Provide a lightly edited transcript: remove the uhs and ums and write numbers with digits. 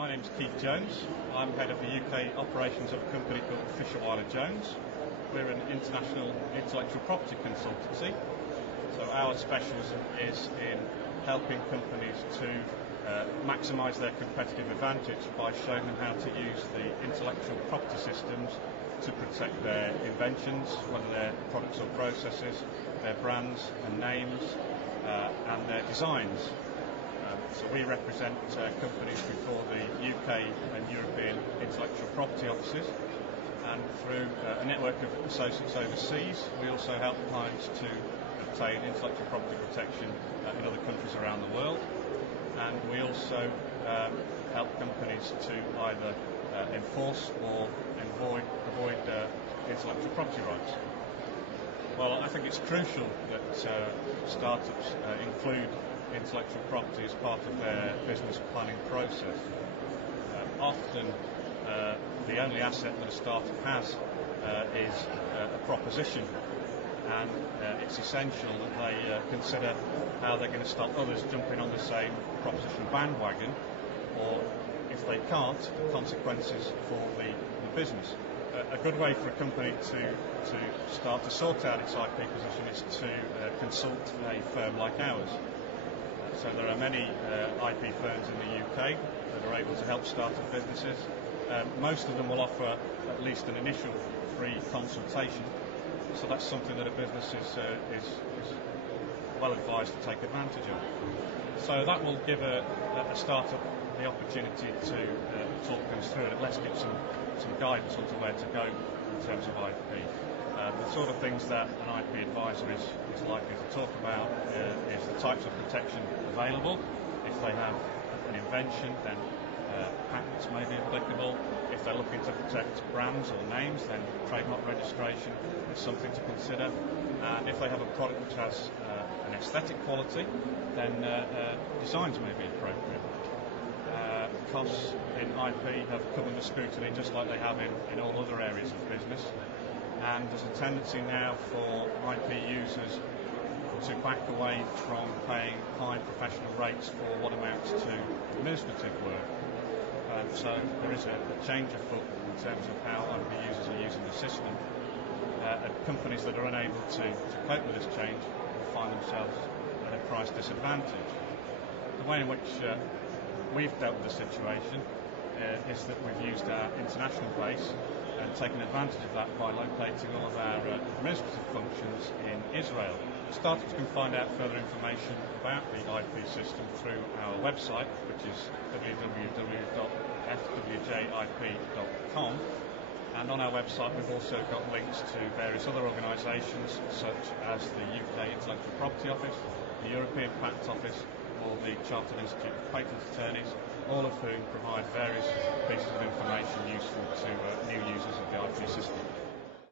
My name is Keith Jones. I'm head of the UK operations of a company called Fisher Wyler Jones. We're an international intellectual property consultancy. So our specialism is in helping companies to maximise their competitive advantage by showing them how to use the intellectual property systems to protect their inventions, whether they're products or processes, their brands and names, and their designs. So we represent companies before the UK and European intellectual property offices, and through a network of associates overseas, we also help clients to obtain intellectual property protection in other countries around the world. And we also help companies to either enforce or avoid intellectual property rights. Well, I think it's crucial that startups include intellectual property as part of their business planning process. Often the only asset that a startup has is a proposition, and it's essential that they consider how they're going to stop others jumping on the same proposition bandwagon, or if they can't, the consequences for the business. A good way for a company to start to sort out its IP position is to consult a firm like ours. So there are many IP firms in the UK that are able to help startup businesses. Most of them will offer at least an initial free consultation. So that's something that a business is well advised to take advantage of. So that will give a startup the opportunity to talk things through, and let's give some guidance onto where to go in terms of IP. The sort of things that an IP advisor is likely to talk about is the types of protection available. If they have an invention, then patents may be applicable. If they're looking to protect brands or names, then trademark registration is something to consider. And if they have a product which has an aesthetic quality, then designs may be appropriate. Costs in IP have come under scrutiny just like they have in all other areas of business. And there's a tendency now for IP users to back away from paying high professional rates for what amounts to administrative work. So there is a change afoot in terms of how IP users are using the system. And companies that are unable to cope with this change will find themselves at a price disadvantage. The way in which we've dealt with the situation is that we've used our international base and taken advantage of that by locating all of our administrative functions in Israel. Startups can find out further information about the IP system through our website, which is www.fwjip.com. And on our website we've also got links to various other organisations such as the UK Intellectual Property Office, the European Patent Office, or the Chartered Institute of Patent Attorneys, all of whom provide various pieces of information useful to new users of the IP system.